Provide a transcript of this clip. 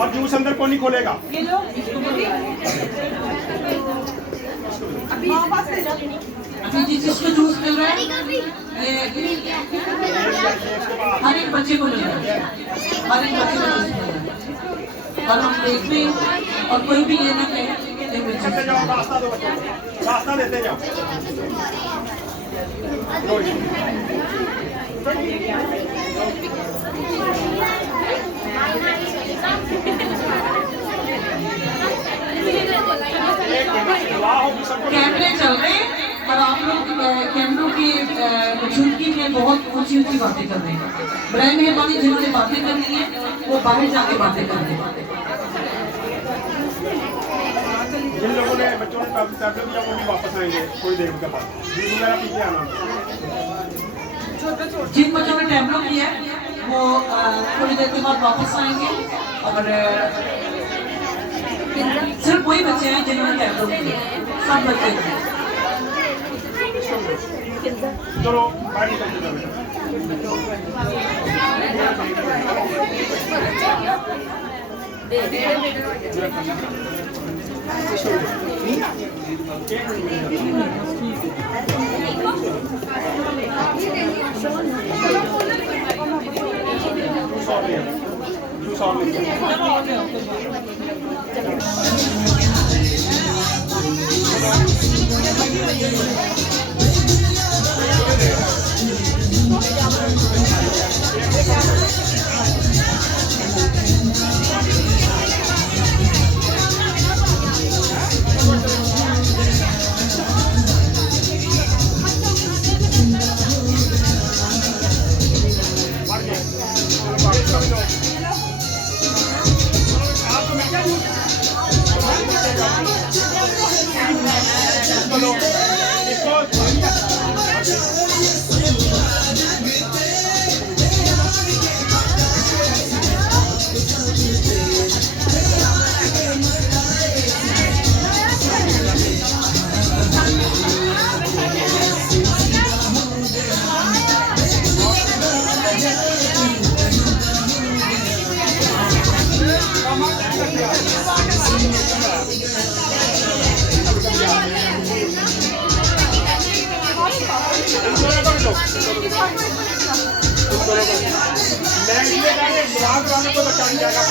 और जूस अंदर कौन नहीं खोलेगा? अभी जिसको जूस मिल रहा है हर एक बच्चे को मिल रहा है, हर एक बच्चे को जूस मिल रहा है। और हम देख रहे हैं और कोई भी ये ना कहे जाओ, रास्ता दो बच्चों को, रास्ता देते जाओ। कैमरे चल रहे हैं और आप लोग कैमरों की झुमकी में बहुत ऊंची ऊंची बातें कर रहे हैं। बड़े मेहरबानी जिन्होंने बातें करनी है वो बाहर जाके बातें कर रहे हैं। जिन लोगों ने बच्चों ने टैबलेट दिया वो भी वापस आएंगे थोड़ी देर के बाद। दूध वगैरह पीते आना। जिन बच्चों ने टैबलेट किया है वो थोड़ी देर के बाद वापस आएंगे और सिर्फ वही बच्चे हैं जिन्होंने टैबलेट किया, सब बच्चे। चलो गाड़ी करके जाओ। मैं इसलिए ब्लॉग बनाने को बचा नहीं जाएगा।